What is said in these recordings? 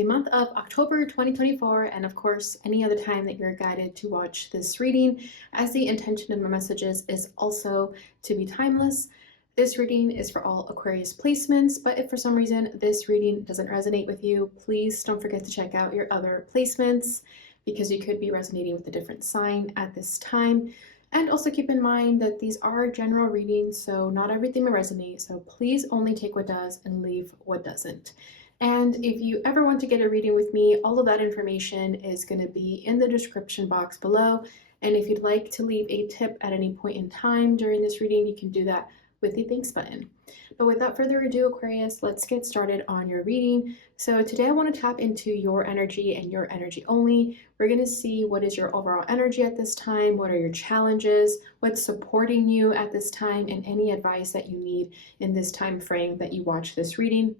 the month of October 2024, and of course, any other time that you're guided to watch this reading, as the intention of my messages is also to be timeless. This reading is for all Aquarius placements, but if for some reason this reading doesn't resonate with you, please don't forget to check out your other placements because you could be resonating with a different sign at this time. And also keep in mind that these are general readings, so not everything will resonate, so please only take what does and leave what doesn't. And if you ever want to get a reading with me, all of that information is going to be in the description box below. And if you'd like to leave a tip at any point in time during this reading, you can do that with the thanks button. But without further ado, Aquarius, let's get started on your reading. So today I want to tap into your energy and your energy only. We're going to see what is your overall energy at this time, what are your challenges, what's supporting you at this time, and any advice that you need in this time frame that you watch this reading.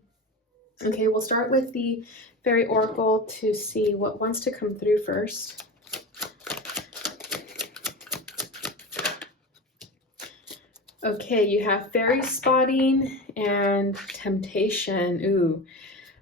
Okay, we'll start with the Fairy Oracle to see what wants to come through first. Okay, you have fairy spotting and temptation. Ooh,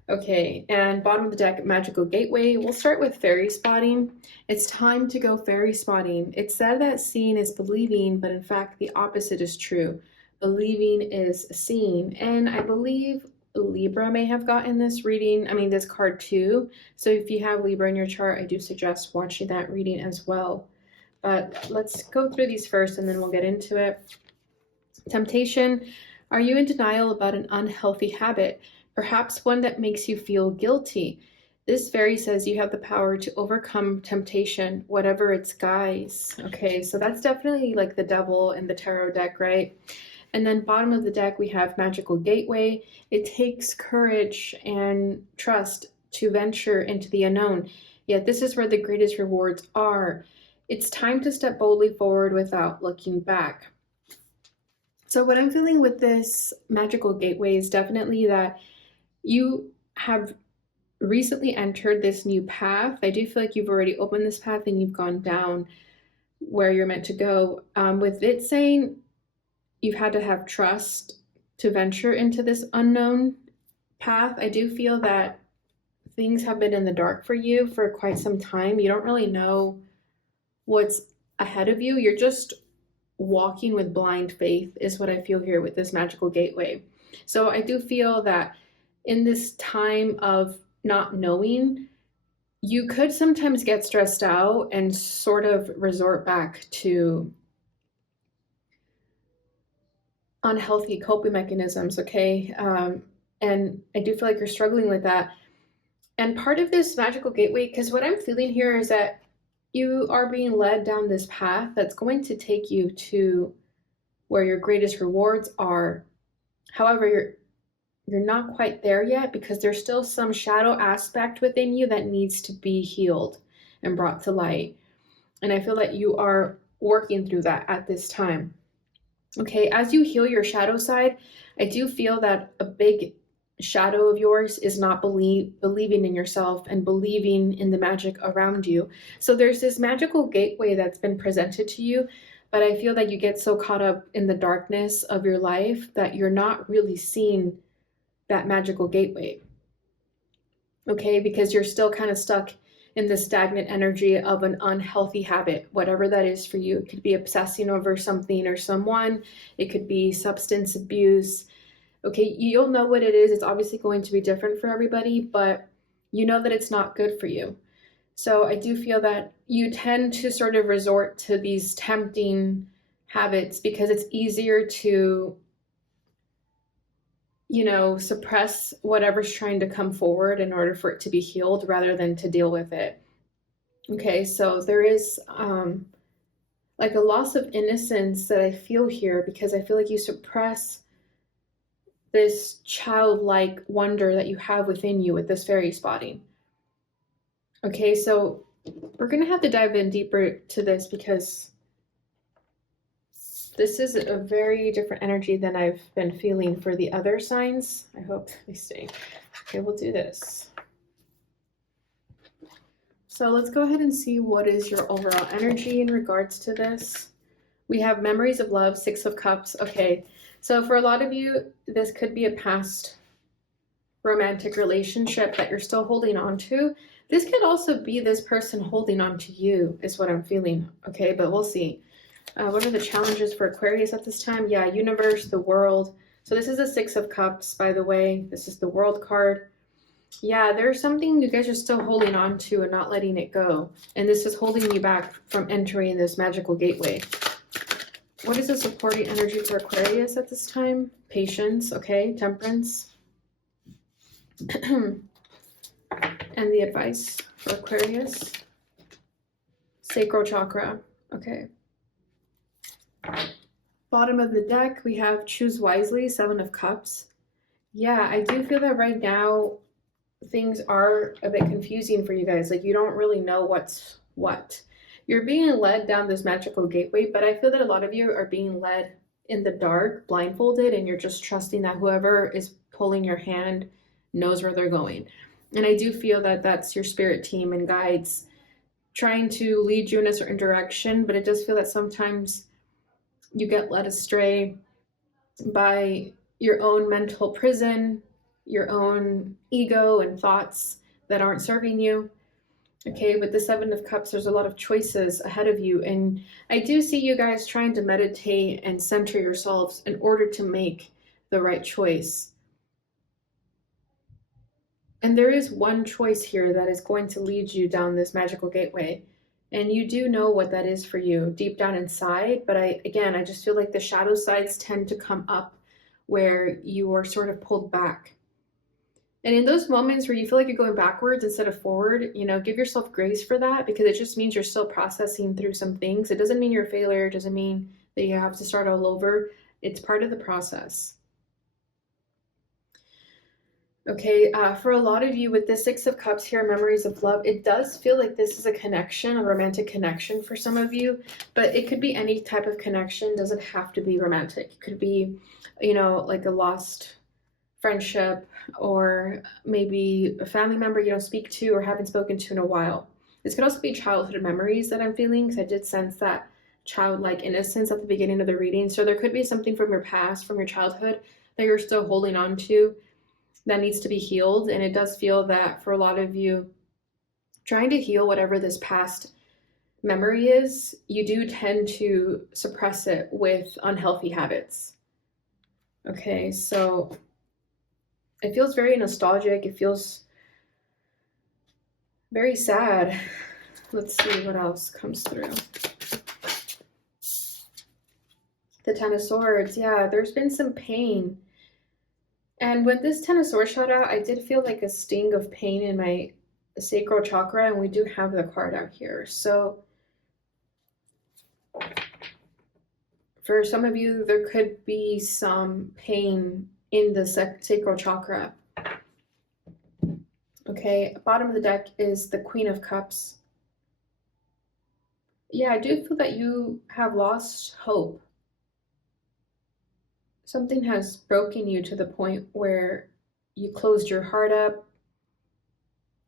okay. And bottom of the deck, magical gateway. We'll start with fairy spotting. It's time to go fairy spotting. It's said that seeing is believing, but in fact, the opposite is true. Believing is seeing. And I believe Libra may have gotten this reading, this card too. So if you have Libra in your chart, I do suggest watching that reading as well. But let's go through these first and then we'll get into it. Temptation. Are you in denial about an unhealthy habit? Perhaps one that makes you feel guilty. This fairy says you have the power to overcome temptation, whatever its guise. Okay, so that's definitely like the devil in the tarot deck, right? And then bottom of the deck, we have magical gateway. It takes courage and trust to venture into the unknown. Yet this is where the greatest rewards are. It's time to step boldly forward without looking back. So what I'm feeling with this magical gateway is definitely that you have recently entered this new path. I do feel like you've already opened this path and you've gone down where you're meant to go. With it saying you've had to have trust to venture into this unknown path, I do feel that things have been in the dark for you for quite some time. You don't really know what's ahead of you. You're just walking with blind faith is what I feel here with this magical gateway. So I do feel that in this time of not knowing, you could sometimes get stressed out and sort of resort back to unhealthy coping mechanisms, okay? And I do feel like you're struggling with that. And part of this magical gateway, because what I'm feeling here is that you are being led down this path that's going to take you to where your greatest rewards are. However, you're not quite there yet because there's still some shadow aspect within you that needs to be healed and brought to light. And I feel that you are working through that at this time. Okay, as you heal your shadow side, I do feel that a big shadow of yours is not believing in yourself and believing in the magic around you. So there's this magical gateway that's been presented to you, but I feel that you get so caught up in the darkness of your life that you're not really seeing that magical gateway. Okay, because you're still kind of stuck in the stagnant energy of an unhealthy habit, whatever that is for you. It could be obsessing over something or someone. It could be substance abuse. Okay, you'll know what it is. It's obviously going to be different for everybody, but you know that it's not good for you. So I do feel that you tend to sort of resort to these tempting habits because it's easier to, suppress whatever's trying to come forward in order for it to be healed rather than to deal with it. Okay, so there is like a loss of innocence that I feel here because I feel like you suppress this childlike wonder that you have within you with this fairy spotting. Okay, so we're going to have to dive in deeper to this because this is a very different energy than I've been feeling for the other signs. I hope they stay. Okay, we'll do this. So let's go ahead and see what is your overall energy in regards to this. We have memories of love, 6 of Cups. Okay, so for a lot of you, this could be a past romantic relationship that you're still holding on to. This could also be this person holding on to you, is what I'm feeling. Okay, but we'll see. What are the challenges for Aquarius at this time? Yeah, universe, the world. So this is the Six of Cups, by the way. This is the World card. Yeah, there's something you guys are still holding on to and not letting it go. And this is holding you back from entering this magical gateway. What is the supporting energy for Aquarius at this time? Patience, okay, temperance. And the advice for Aquarius? Sacral chakra, okay. Bottom of the deck, we have choose wisely, Seven of Cups. Yeah, I do feel that right now things are a bit confusing for you guys. Like, you don't really know what's what. You're being led down this magical gateway, but I feel that a lot of you are being led in the dark, blindfolded, and you're just trusting that whoever is pulling your hand knows where they're going. And I do feel that that's your spirit team and guides trying to lead you in a certain direction, but it does feel that sometimes you get led astray by your own mental prison, your own ego and thoughts that aren't serving you. Okay, with the Seven of Cups, there's a lot of choices ahead of you. And I do see you guys trying to meditate and center yourselves in order to make the right choice. And there is one choice here that is going to lead you down this magical gateway. And you do know what that is for you deep down inside. But I just feel like the shadow sides tend to come up where you are sort of pulled back. And in those moments where you feel like you're going backwards instead of forward, give yourself grace for that, because it just means you're still processing through some things. It doesn't mean you're a failure. It doesn't mean that you have to start all over. It's part of the process. Okay, for a lot of you with the Six of Cups here, memories of love, it does feel like this is a connection, a romantic connection for some of you, but it could be any type of connection. It doesn't have to be romantic. It could be, like a lost friendship, or maybe a family member you don't speak to or haven't spoken to in a while. This could also be childhood memories that I'm feeling, because I did sense that childlike innocence at the beginning of the reading. So there could be something from your past, from your childhood, that you're still holding on to that needs to be healed. And it does feel that for a lot of you, trying to heal whatever this past memory is, you do tend to suppress it with unhealthy habits. Okay, so it feels very nostalgic. It feels very sad. Let's see what else comes through. The Ten of Swords. Yeah, there's been some pain. And when this Ten of Swords shot out, I did feel like a sting of pain in my sacral chakra, and we do have the card out here. So for some of you, there could be some pain in the sacral chakra. Okay, bottom of the deck is the Queen of Cups. Yeah, I do feel that you have lost hope. Something has broken you to the point where you closed your heart up.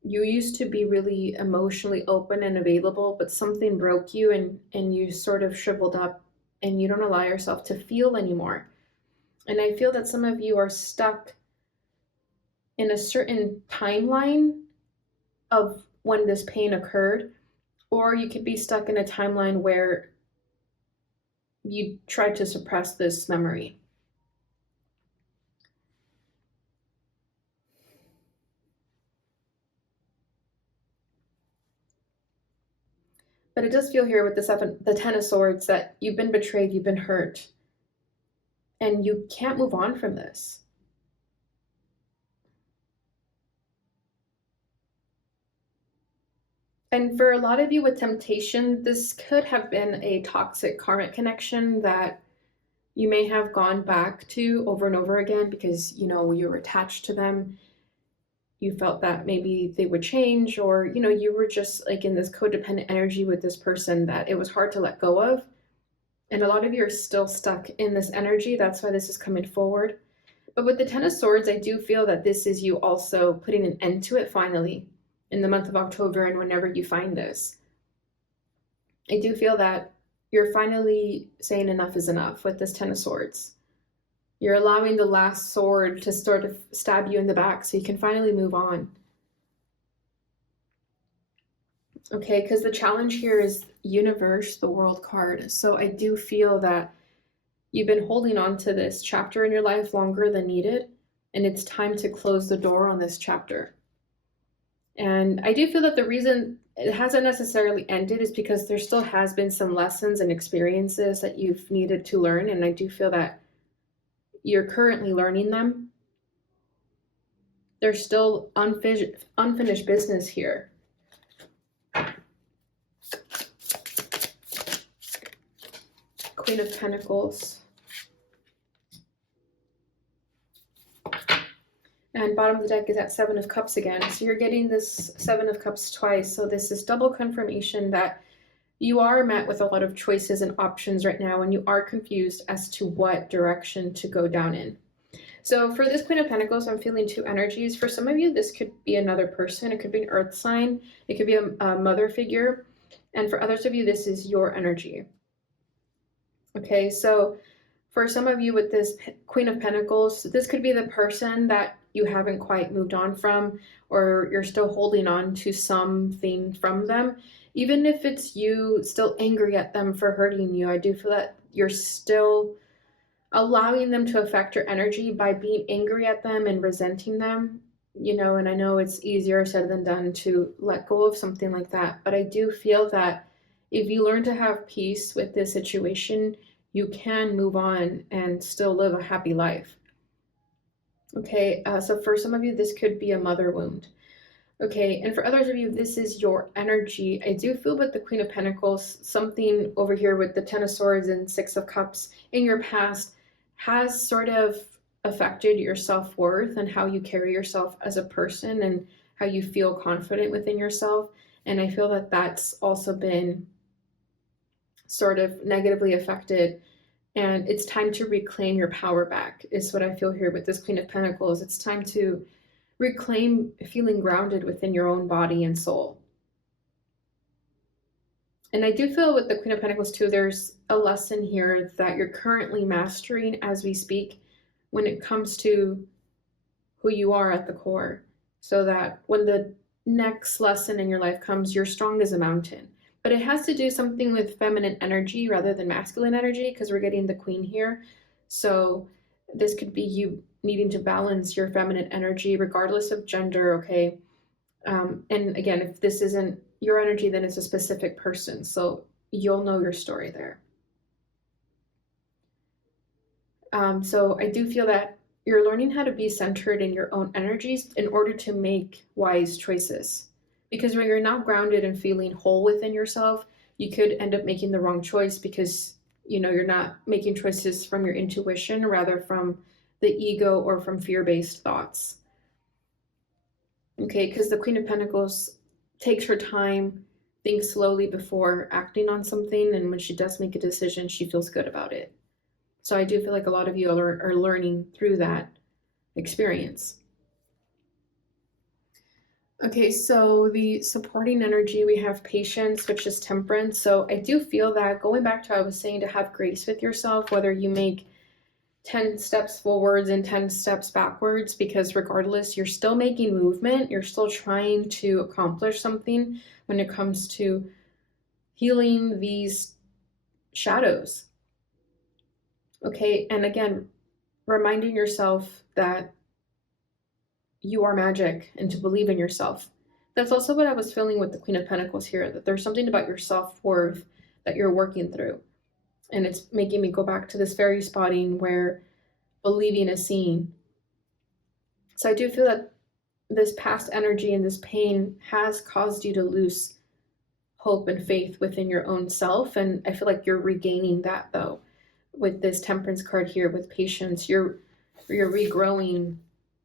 You used to be really emotionally open and available, but something broke you, and you sort of shriveled up, and you don't allow yourself to feel anymore. And I feel that some of you are stuck in a certain timeline of when this pain occurred, or you could be stuck in a timeline where you tried to suppress this memory. But it does feel here with the Ten of Swords that you've been betrayed, you've been hurt, and you can't move on from this. And for a lot of you with temptation, this could have been a toxic karmic connection that you may have gone back to over and over again because, you were attached to them. You felt that maybe they would change, or, you were just like in this codependent energy with this person that it was hard to let go of. And a lot of you are still stuck in this energy. That's why this is coming forward. But with the Ten of Swords, I do feel that this is you also putting an end to it finally in the month of October, and whenever you find this. I do feel that you're finally saying enough is enough with this Ten of Swords. You're allowing the last sword to sort of stab you in the back so you can finally move on. Okay, because the challenge here is universe, the world card. So I do feel that you've been holding on to this chapter in your life longer than needed, and it's time to close the door on this chapter. And I do feel that the reason it hasn't necessarily ended is because there still has been some lessons and experiences that you've needed to learn, and I do feel that you're currently learning them. There's still unfinished business here. Queen of Pentacles. And bottom of the deck is at Seven of Cups again. So you're getting this Seven of Cups twice. So this is double confirmation that you are met with a lot of choices and options right now, and you are confused as to what direction to go down in. So for this Queen of Pentacles, I'm feeling two energies. For some of you, this could be another person. It could be an earth sign. It could be a mother figure. And for others of you, this is your energy. Okay, so for some of you with this Queen of Pentacles, this could be the person that you haven't quite moved on from, or you're still holding on to something from them. Even if it's you still angry at them for hurting you, I do feel that you're still allowing them to affect your energy by being angry at them and resenting them, you know, and I know it's easier said than done to let go of something like that, but I do feel that if you learn to have peace with this situation, you can move on and still live a happy life. Okay, so for some of you, this could be a mother wound. Okay, and for others of you, this is your energy. I do feel with the Queen of Pentacles, something over here with the Ten of Swords and Six of Cups in your past has sort of affected your self-worth and how you carry yourself as a person and how you feel confident within yourself. And I feel that that's also been sort of negatively affected. And it's time to reclaim your power back, is what I feel here with this Queen of Pentacles. It's time to reclaim feeling grounded within your own body and soul. And I do feel with the Queen of Pentacles too, there's a lesson here that you're currently mastering as we speak when it comes to who you are at the core, so that when the next lesson in your life comes, you're strong as a mountain. But it has to do something with feminine energy rather than masculine energy, because we're getting the Queen here. So this could be you needing to balance your feminine energy regardless of gender, okay? And again, if this isn't your energy, then it's a specific person. So you'll know your story there. So I do feel that you're learning how to be centered in your own energies in order to make wise choices. Because when you're not grounded and feeling whole within yourself, you could end up making the wrong choice because, you know, you're not making choices from your intuition, rather from the ego or from fear-based thoughts. Okay, because the Queen of Pentacles takes her time, thinks slowly before acting on something, and when she does make a decision, she feels good about it. So I do feel like a lot of you are learning through that experience. Okay, so the supporting energy, we have patience, which is temperance. So I do feel that, going back to what I was saying, to have grace with yourself, whether you make 10 steps forwards and 10 steps backwards, because regardless, you're still making movement. You're still trying to accomplish something when it comes to healing these shadows. Okay, and again, reminding yourself that you are magic and to believe in yourself. That's also what I was feeling with the Queen of Pentacles here, that there's something about your self-worth that you're working through. And it's making me go back to this fairy spotting where believing is seen. So I do feel that this past energy and this pain has caused you to lose hope and faith within your own self. And I feel like you're regaining that, though, with this Temperance card here with patience. You're regrowing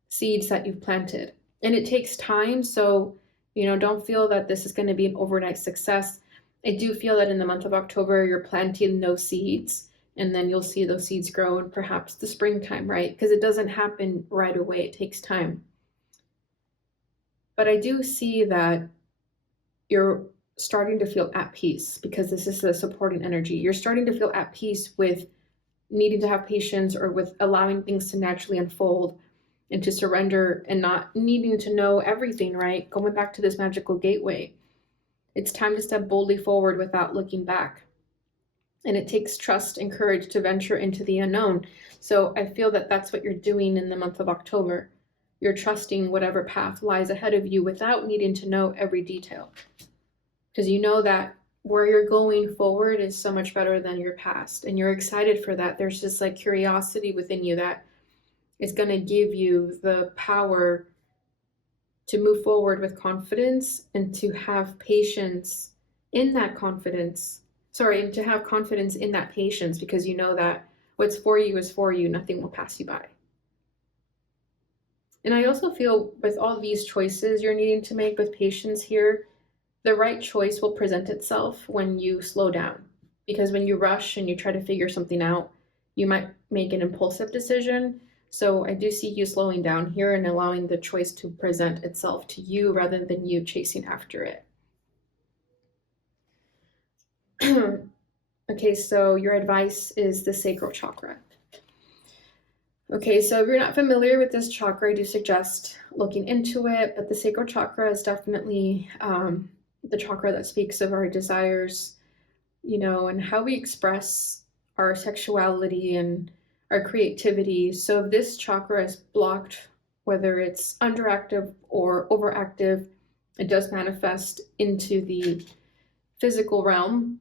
seeds that you've planted, and it takes time. So, you know, don't feel that this is going to be an overnight success. I do feel that in the month of October, you're planting those seeds, and then you'll see those seeds grow in perhaps the springtime, right? Because it doesn't happen right away. It takes time. But I do see that you're starting to feel at peace, because this is the supporting energy. You're starting to feel at peace with needing to have patience or with allowing things to naturally unfold and to surrender and not needing to know everything, right? Going back to this magical gateway. It's time to step boldly forward without looking back. And it takes trust and courage to venture into the unknown. So I feel that that's what you're doing in the month of October. You're trusting whatever path lies ahead of you without needing to know every detail. Because you know that where you're going forward is so much better than your past. And you're excited for that. There's just like curiosity within you that is going to give you the power to move forward with confidence and to have patience in that confidence. Sorry, and to have confidence in that patience, because you know that what's for you is for you. Nothing will pass you by. And I also feel with all these choices you're needing to make with patience here, the right choice will present itself when you slow down. Because when you rush and you try to figure something out, you might make an impulsive decision. So I do see you slowing down here and allowing the choice to present itself to you rather than you chasing after it. Okay, so your advice is the sacral chakra. Okay, so if you're not familiar with this chakra, I do suggest looking into it, but the sacral chakra is definitely the chakra that speaks of our desires, you know, and how we express our sexuality and our creativity. So if this chakra is blocked, whether it's underactive or overactive, it does manifest into the physical realm.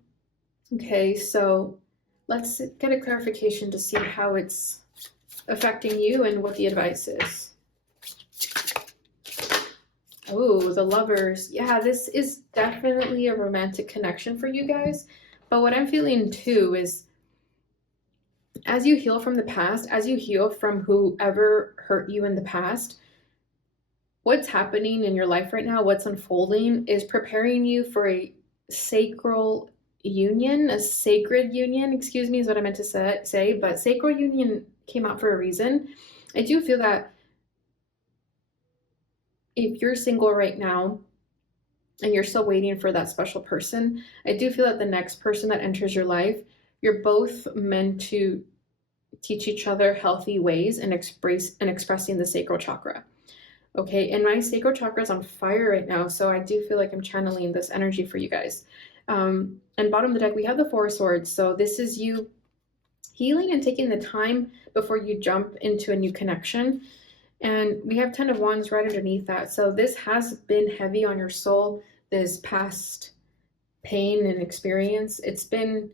Okay, so let's get a clarification to see how it's affecting you and what the advice is. Oh, the Lovers. Yeah, this is definitely a romantic connection for you guys. But what I'm feeling too is as you heal from the past, as you heal from whoever hurt you in the past, what's happening in your life right now, what's unfolding, is preparing you for a sacral union, a sacred union, excuse me, is what I meant to say, but sacral union came out for a reason. I do feel that if you're single right now and you're still waiting for that special person, I do feel that the next person that enters your life, you're both meant to teach each other healthy ways and expressing the sacral chakra. Okay, and my sacral chakra is on fire right now, so I do feel like I'm channeling this energy for you guys. And bottom of the deck, we have the Four of Swords. So this is you healing and taking the time before you jump into a new connection. And we have 10 of Wands right underneath that. So this has been heavy on your soul, this past pain and experience. It's been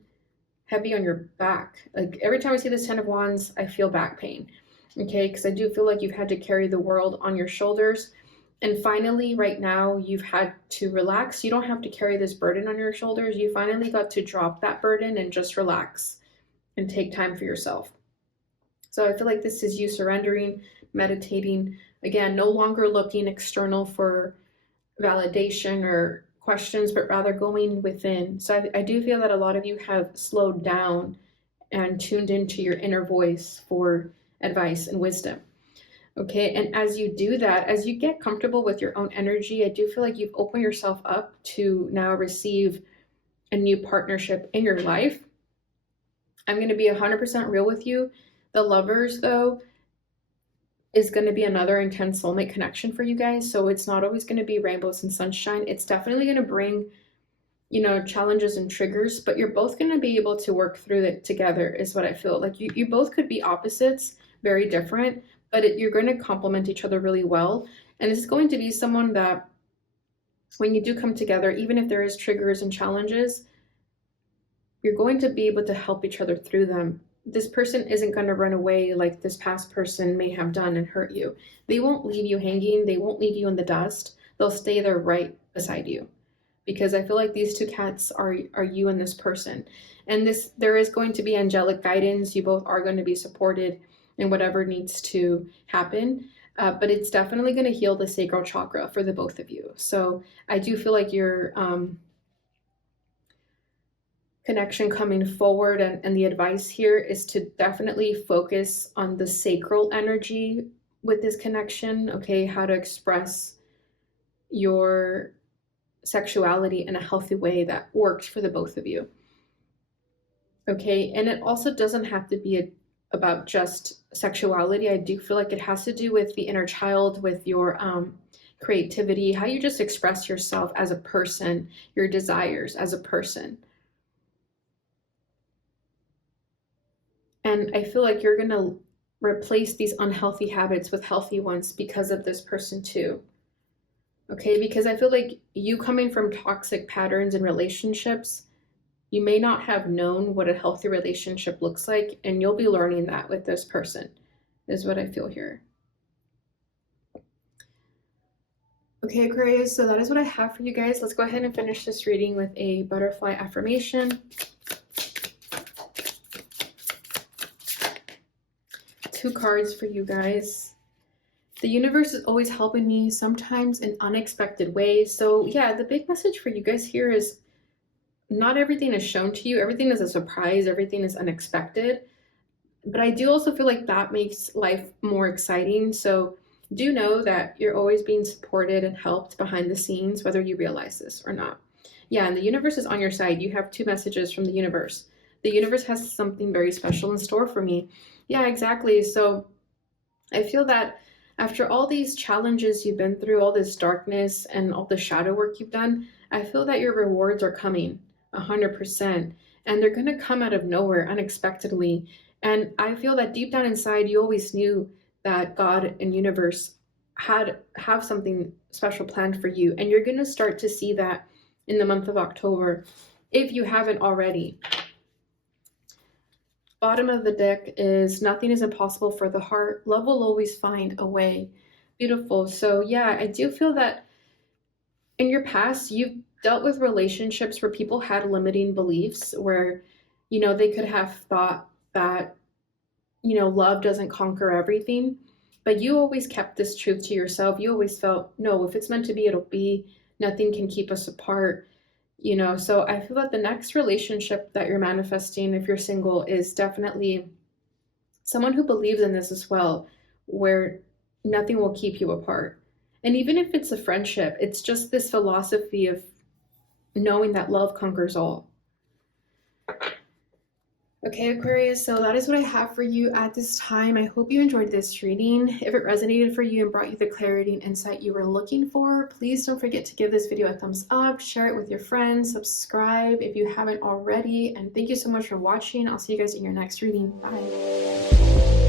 heavy on your back. Like every time I see this 10 of Wands, I feel back pain. Okay, because I do feel like you've had to carry the world on your shoulders. And finally, right now, you've had to relax. You don't have to carry this burden on your shoulders. You finally got to drop that burden and just relax and take time for yourself. So I feel like this is you surrendering, meditating, again, no longer looking external for validation or questions, but rather going within. So I do feel that a lot of you have slowed down and tuned into your inner voice for advice and wisdom. Okay, and as you do that, as you get comfortable with your own energy, I do feel like you've opened yourself up to now receive a new partnership in your life. I'm going to be 100% real with you. The Lovers, though, is going to be another intense soulmate connection for you guys. So it's not always going to be rainbows and sunshine. It's definitely going to bring, you know, challenges and triggers, but you're both going to be able to work through it together is what I feel. Like you both could be opposites, very different, but you're going to complement each other really well. And this is going to be someone that when you do come together, even if there is triggers and challenges, you're going to be able to help each other through them. This person isn't going to run away like this past person may have done and hurt you. They won't leave you hanging. They won't leave you in the dust. They'll stay there right beside you. Because I feel like these two cats are you and this person. And there is going to be angelic guidance. You both are going to be supported in whatever needs to happen. But it's definitely going to heal the sacral chakra for the both of you. So I do feel like your connection coming forward and the advice here is to definitely focus on the sacral energy with this connection. Okay, how to express your sexuality in a healthy way that works for the both of you. Okay, and it also doesn't have to be about just sexuality. I do feel like it has to do with the inner child, with your creativity, how you just express yourself as a person, your desires as a person. And I feel like you're going to replace these unhealthy habits with healthy ones because of this person too. Okay, because I feel like you coming from toxic patterns and relationships, you may not have known what a healthy relationship looks like, and you'll be learning that with this person, is what I feel here. Okay, Aquarius, so that is what I have for you guys. Let's go ahead and finish this reading with a butterfly affirmation. 2 cards for you guys. The universe is always helping me, sometimes in unexpected ways. So yeah, the big message for you guys here is not everything is shown to you. Everything is a surprise. Everything is unexpected. But I do also feel like that makes life more exciting. So do know that you're always being supported and helped behind the scenes, whether you realize this or not. Yeah, and the universe is on your side. You have 2 messages from the universe. The universe has something very special in store for me. Yeah, exactly. So I feel that after all these challenges you've been through, all this darkness and all the shadow work you've done, I feel that your rewards are coming 100%. And they're going to come out of nowhere unexpectedly. And I feel that deep down inside, you always knew that God and universe have something special planned for you. And you're going to start to see that in the month of October, if you haven't already. Bottom of the deck is nothing is impossible for the heart. Love will always find a way. Beautiful. So yeah, I do feel that in your past, you've dealt with relationships where people had limiting beliefs, where, they could have thought that, love doesn't conquer everything. But you always kept this truth to yourself. You always felt, no, if it's meant to be, it'll be. Nothing can keep us apart. So I feel that the next relationship that you're manifesting, if you're single, is definitely someone who believes in this as well, where nothing will keep you apart. And even if it's a friendship, it's just this philosophy of knowing that love conquers all. Okay, Aquarius, so that is what I have for you at this time. I hope you enjoyed this reading. If it resonated for you and brought you the clarity and insight you were looking for, please don't forget to give this video a thumbs up, share it with your friends, subscribe if you haven't already, and thank you so much for watching. I'll see you guys in your next reading. Bye.